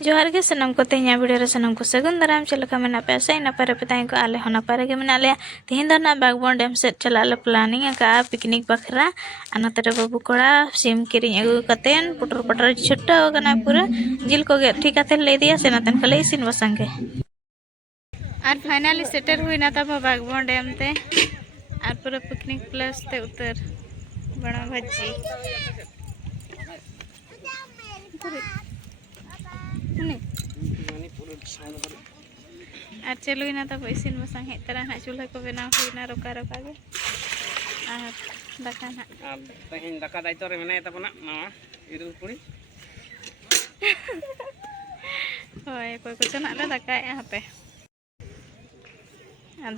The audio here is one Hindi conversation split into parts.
जोहार के सनम को तेज वीडियो सनम को सगुन दाराम चलका मेना पे से नपारे पे ताई को आले होना पारे के मेना ले तेहिन दो ना बागबन डैम से चला ले प्लानिंग का पिकनिक बखरा अनातरे बाबू कोड़ा सिम किरिंग अगु कतेन पुटर पुटर छुट्टा होगना पूरा जिल को गे ठीक आते ले दिया से नातन को ले इसिन बसंगे और फाइनली सेटर हुई ना तब बागबन डैम ते और पूरा पिकनिक प्लेस ते उतर बड़ा भज्जी और चलुना तब इसिन बसांग हेज तरा ना चूल्हा को बनाव हुईना रोका रोका गे और दाका ना तेहेन दाका दायित्व रे मेनाय तबना नवा इरुल कुड़ी होय कोई को चना ले दाका हापे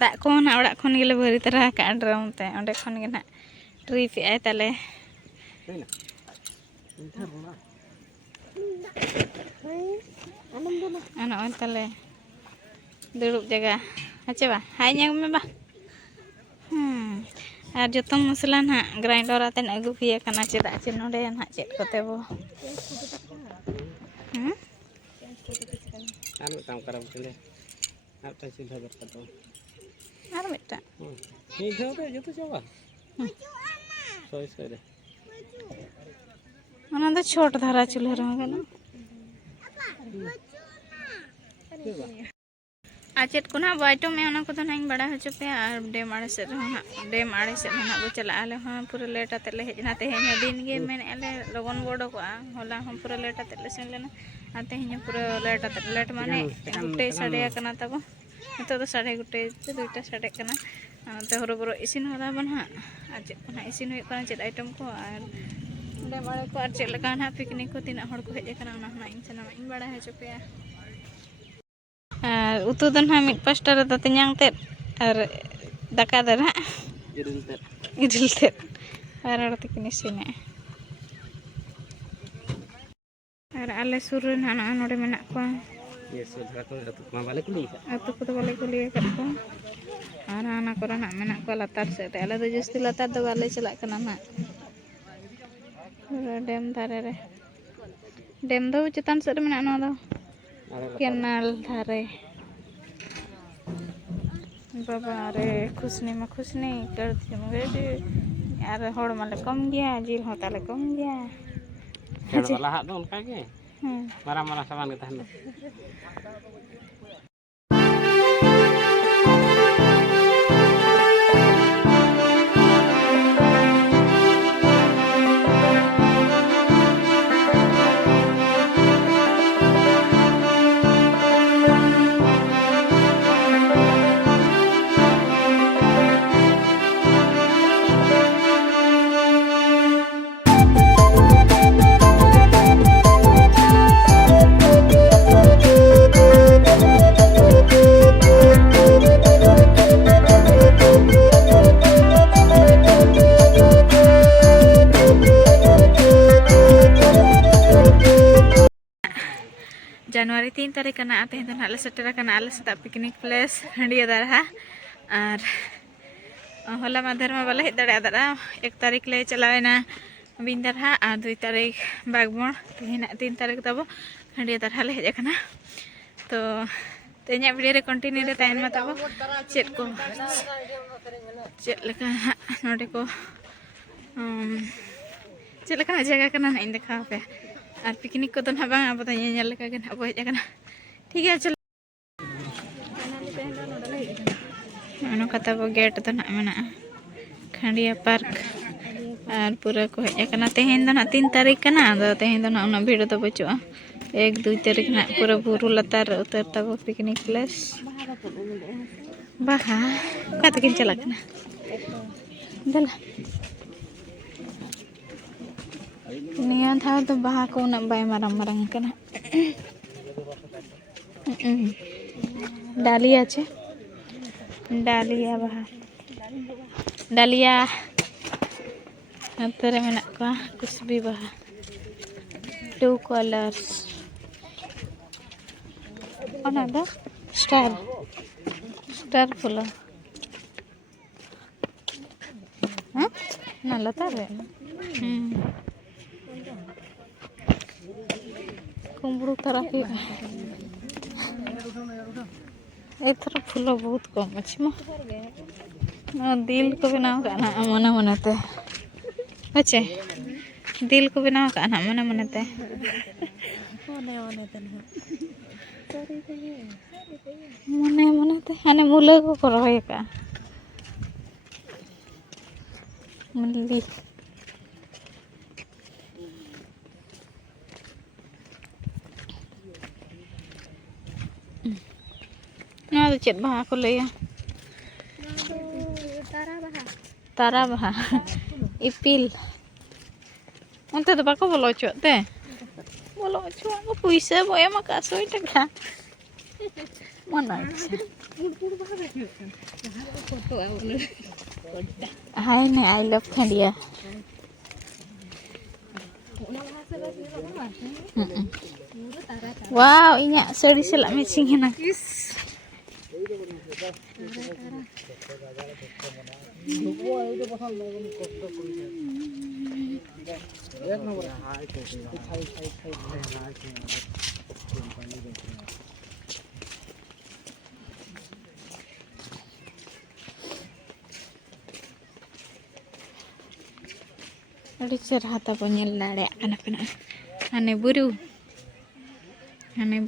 दाग को ना ओड़ा खन गेले भरी तरा का ड्रम ते ओंडे खन गे ना ट्रिप आय ताले ana on tale duduk jaga aja ba hai nyang me ba ar jotom masala na grinder aten agu pia kana cheda che node na chet kote bo ar mitam karam kele ar ta silha berkat do ar mita ni dhau te joto chaba soy soy de ana da chhot dhara chulha raha na आचेत को ना बाइटो में उना को तो नहीं बड़ा हो चुके और डेम आड़े से ना वो चला आले हाँ पूरा लेट आते ले हेजना ते हैं दिन गे मैंने आले लोगन बोर्डो को होला हम पूरा लेट आते ले सेन लेना आते हैं पूरा लेट माने गुटे साढ़े कना तब तो साढ़े गुटे दुईटा साढ़े कना ते हरो बरो इसिन होला बन हाँ आचेत को ना इसिन हुई कना चेत आइटम को और डेम आड़े को और चेत लगा ना पिकनिक को तीन हड़ को हेज कना ना ना इन चना इन बड़ा हो चुके और उतु दन हा मिट पास्टा रे ततेኛंग ते और दाका दर हा इडिल ते और अड़ते किन इसिने और आले सुर रे ना नोडे मेना को ये सो धरा को मा बाले कुली अतु को बाले कुली कर को और आना को ना मेना को लतार से ते आले दो जस्ती लतार दो बाले चला कना ना डेम धारे रे डेम दो चेतान से मेना ना दो केनाल धारे बाबा रे खुशनी में खुशनी करती मगे यार होड़ माले कम गया जील होता ले कम गया खेल वाला हाथ दो उनका के मारा मारा सामान के तहन जनवरी 3 तारीख कना आते हैं तो नाले सटेरा कना आले सता पिकनिक प्लेस हंडिया दारा और होला माधर में बाले दड़ा दड़ा 1 तारीख ले चलावेना बिंदर हा और 2 तारीख बागबन तेना 3 तारीख तब हंडिया दारा ले हेज कना तो तेना वीडियो रे कंटिन्यू रे ताइन मा तब चेत को चेत लका नोडे को चेत लका जगह कना इन देखा पे और पिकनिक को तो ना बांग अब तय लगा के अब हेज कना ठीक है चल अनो कता बो गेट तो ना मेना खंडिया पार्क और पूरा को हेज कना तेहेन दो ना 3 तारीख कना दो तेहेन दो ना उना भीड़ तो बचुआ 1 2 तारीख ना पूरा बुरु लतार उतर तब पिकनिक प्लेस बाहा कत किन चला कना दला निया था तो बाहा को ना बाय मारम मारम कना डालिया छे डालिया बाहा डालिया अंतरे में ना को कुछ भी बाहा 2 कलर्स ओना दा स्टार फुल हां ना लता रे कुंबड़ू तरह की एथर फूल बहुत कम अच्छे माँ दिल को बनाव करना मने मनते अच्छे दिल को बनाव करना मने मनते मने मनते हाने मुला को रहे का मुली ना तो चेत बहा को लैया तारा बहा इपिल उनते तो बाको बोलो चोते बोलो चो पैसा बोया मा का 100 টাকা मना हाय ने I love Khandia wow इnya sari सला मैचिंग है ना अड़ी चरहा तब नेल दाड़े कना पेना हाने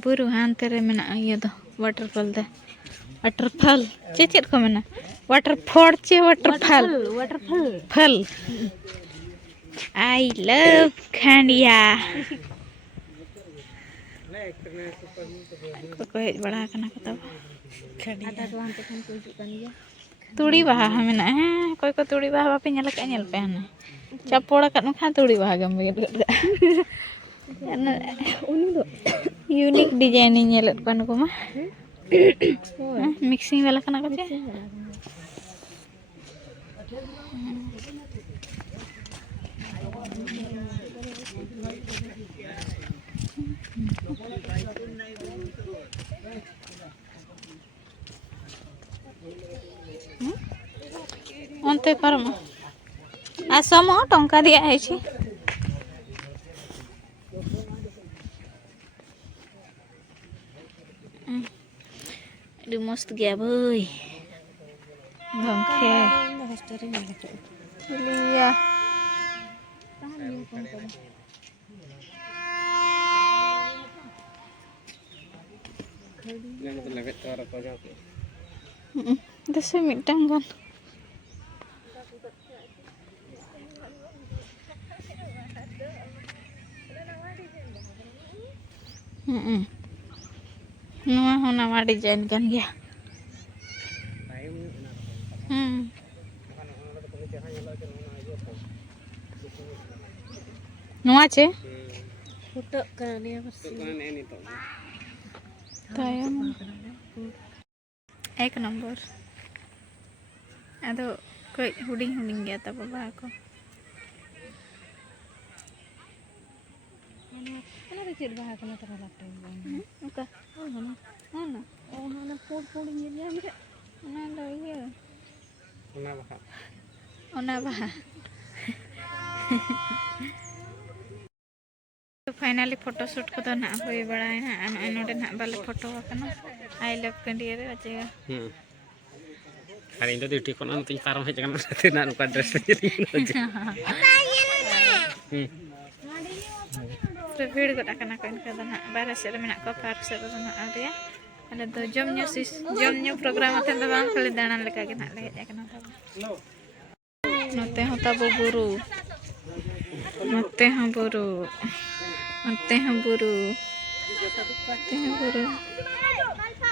बुरु हानते रे मेना इया दो वाटरफॉल दे वाटरफॉल चेचेत को मेना वाटरफॉल चे वाटरफॉल आई लव खंडिया को हेज बड़ा कना को तब खंडिया तो हानते खन को हिजु कन गया तुड़ी बाहा मेना है कोई को तुड़ी बाहा बापे नेल का नेल पे हाने चपोड़ा कन खा तुड़ी बाहा गम बेद उनी दो यूनिक डिजाइनिंग नेलत कन को मा मिक्सिंग वाला कना को चे अंते परम आसम टंका दिया है छी अरे मस्त गया भाई गंखे लिया दसे मिटang kan नवा हो नवा डिजाइन kan गया नवा चे फोटो करने तायम एक नंबर अदो कोई हुडिंग गया तब बाबा को ana do chit baha kana tara lapte oka ana फोड़ ये ना लो ये ओना बाहा तो फाइनली फोटो शूट को तो ना होई बड़ा है ना नोडे ना बाले फोटो कना आई लव कंडिया रे अचेगा अरे इन तो ड्यूटी कोना तीन पारम हे जगन ते ना रुका ड्रेस पे तो भीड़ को टाकना को इनका तो ना बारह से में ना को पार्क से तो ना आ गया अरे तो जमन्यू प्रोग्राम अथन तो बांग खाली दाना लेका के ना ले जाकना तब नते हो तब गुरु नते हैं बुरु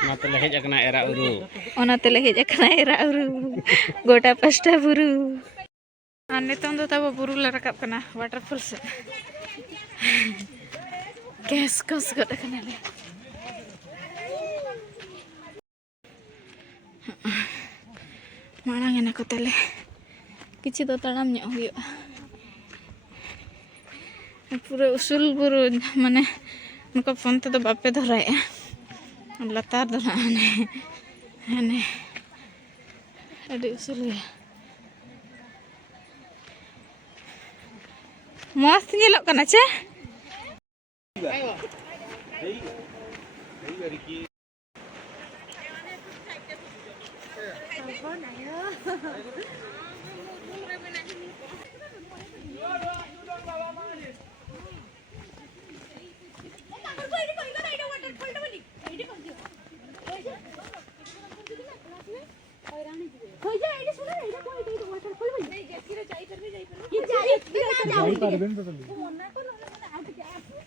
नाते ले जगना एरा उरु ओनाते ले जकना एरा उरु गोटा पास्टा बुरु आ नितों दो तब बुरु ले रकाब कना वाटरफॉल से गैस कस गद कना ले माड़ांग एना को तले किछि दो तड़ाम ᱧᱚᱜ हुयुआ पूरा उसूल बुरु माने उनको फोन ते तो बापे धराया लतार दो हाने अड़ी उसूल गया मस्त ᱧᱮᱞᱚᱜ ᱠᱟᱱᱟ ᱪᱮ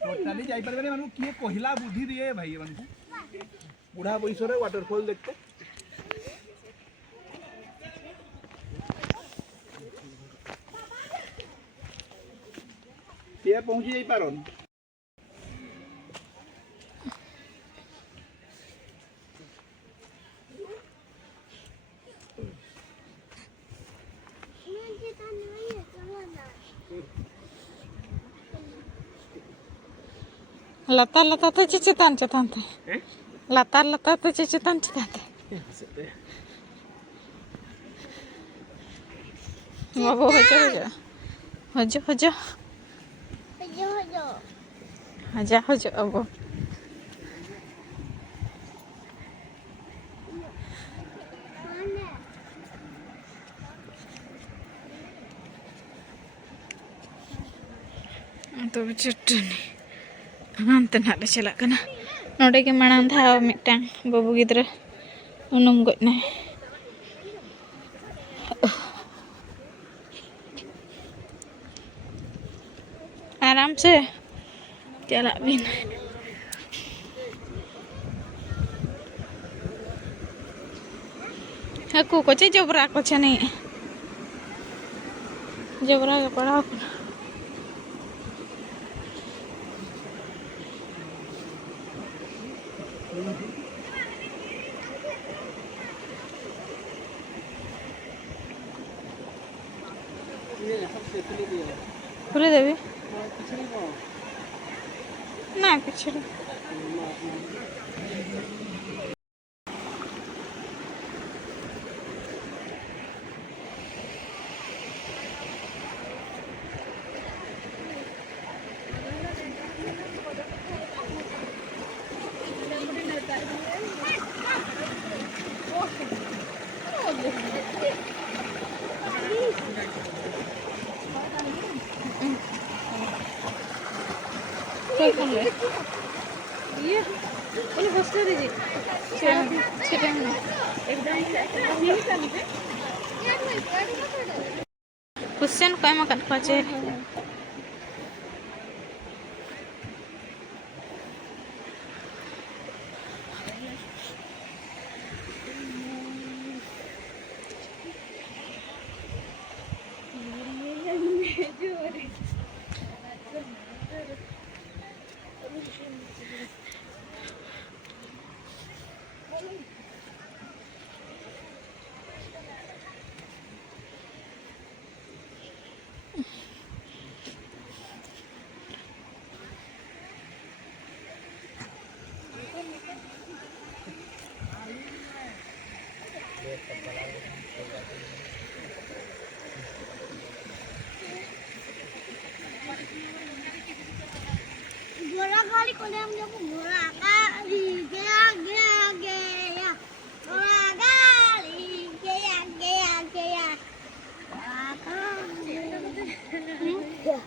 टोटाली जाई परबे मानु किए पहिला बुद्धि दिए भाई मानु बुढ़ा बयस रे वाटरफॉल देखते किए पहुंची जाई पारन latar latar tuh cicitan tante. Latar latar tuh cicitan tante. Bawa hojo hojo hojo aja hojo abu. Tuh cutun nih. Nanti nak celak kena. Node ke mana dah mitang babu gidra unum got nih. Aram se celak bin. Aku kau jobra aku cani. Jobra ke pada aku. खुले देवी ना पिछड़ी Iya, ini hostel aja. Sedang. Husen kau makan apa aja? Bola kali kalau yang jago bola kali gaya gaya gaya bola kali gaya gaya gaya bola kali gaya gaya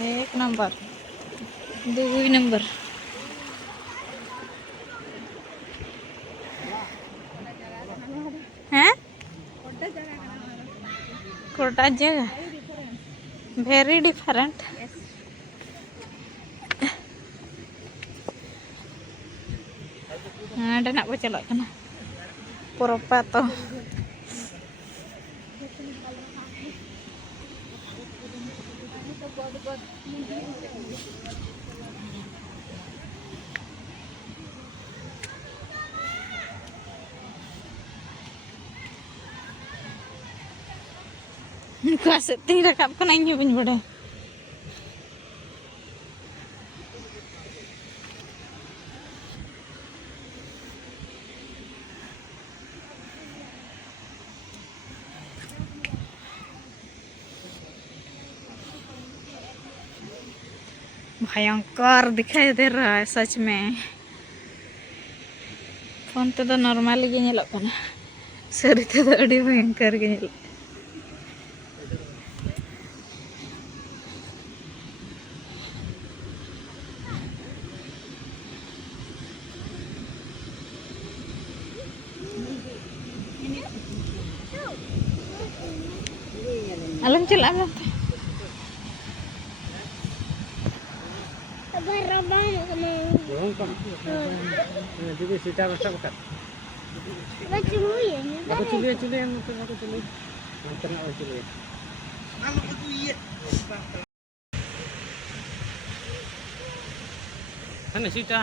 एक नंबर 2 नंबर हैं कोटा जगह very different ada nak bercelak kena poropato उनका से तीन रकाब का नहीं है बिन बड़े भयंकर दिखाई दे रहा है सच में फोन तो नॉर्मल गे नेलो कना सरी ते तो अड़ी भयंकर गे नेलो alam cel alam Rabang kena. Bohong kan? Jadi cerita macam apa? Baca buku ya. Aku cili yang aku cili. Macam apa cili? Mana cerita?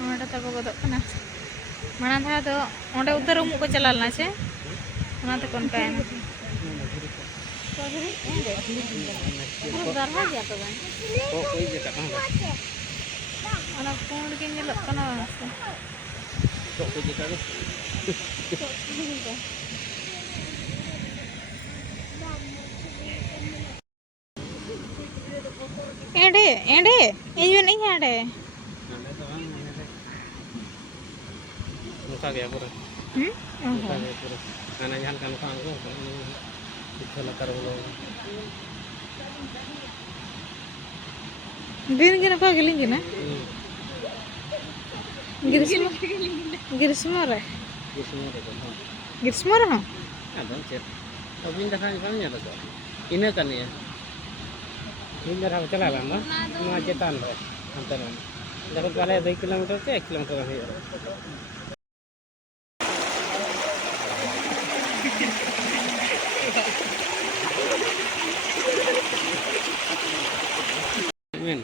ओंडे तब गोदो कना मना था तो ओंडे उधर उमु को चलाल ना छे ओना तो कोन कायना दरहा गया तो बन Oh, कोई जगह कहाँ है? ओना फोन के नेलो कना तो कोई जगह है? एंडे एंडे ये नहीं है एंडे Muka gaya pura. Muka gaya pura. Karena jangan kan panggung, itu lah karulo. दिन के ना पागल इंगे ना गिरस्म गिरस्म रे गिरस्म रे हां Ada cek. Tapi ini dah kan ada tu. Ini kan ya. Ini dah macam lah mah. Macetan lah. Antara. Dapat kali 2 kilometer ke 1 kilometer ya. Men.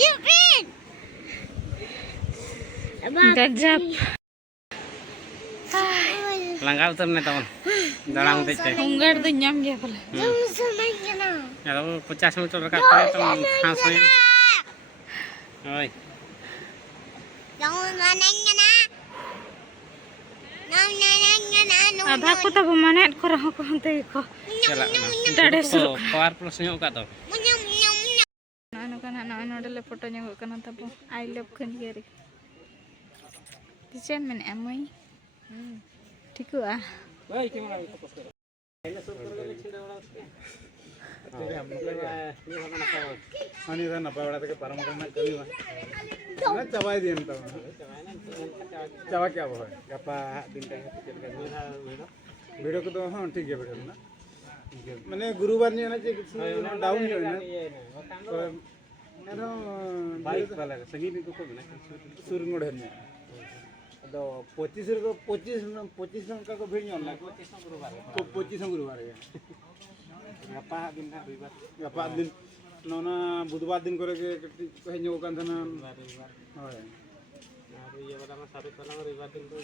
Jupin. गजब Langgar tu ni tahun. Dalam tu cek. उंगर तो nyam गया पले Jom senang kena. Ya tu 50 meter dekat tu langsung. Oi. Jom senang kena. आधा को तब मने को रहो को हंते को Celak. डडे सु Power plus nyok kat tu. नानो कना नानो नोडले फोटो ᱧᱚᱜ कना तब आई लव खनगेरी किचन में एमई ठीक हुआ Oi, kamera itu fokus kau. अनि था नपा बड़ा के परम करना कभी ना चबाई दिए ना चबा क्या वो है Apa दिन tengah tiket kan? वीडियो को तो हाँ ठीक है वीडियो ना मैंने गुरुवार नहीं है ना जो डाउन जो है ना तो ना Baik pala. Segi ni kau mana? सुरंगोड़ है तो 25 का को भीड़ नहीं होना 25 गुरुवार है Apa दिन dah ribat. गपा दिन नौना बुधवार दिन करे के कहीं जो कान था ना होय Hari ya pertama satu kalau ribat itu.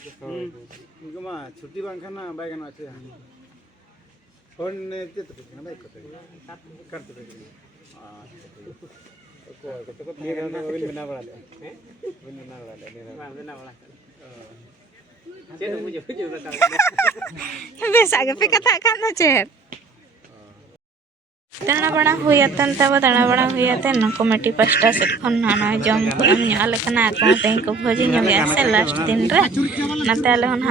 इनका माँ छुट्टी बांध खाना बाइक ना अच्छे फोन ने चित्र कितना बाइक करते करते Ko dia kan win bina bala. Win bina bala. Bina bala. Dia tu puju dah tahu. Base आगे पे कथा करना चेर दाना बड़ा हुई तन तब दाना बड़ा हुई तन कमेटी पास्टा से खन ना जम को एम ᱧᱟᱞ ᱠᱟᱱᱟ ᱠᱚ ᱛᱮ को भोजी ᱧᱚᱜ से लास्ट दिन रे नाते आले हन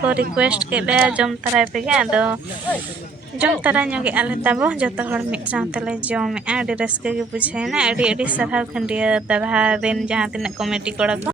को रिक्वेस्ट के ले जम तराय पे गे आदो जम तरा ᱧᱚᱜ आले तब जतो हर मिट साथे ले जम आडी रस्के के बुझायना आडी आडी सरहाव खंडिया दरहा दिन जहां तिना कमेटी कोड़ा को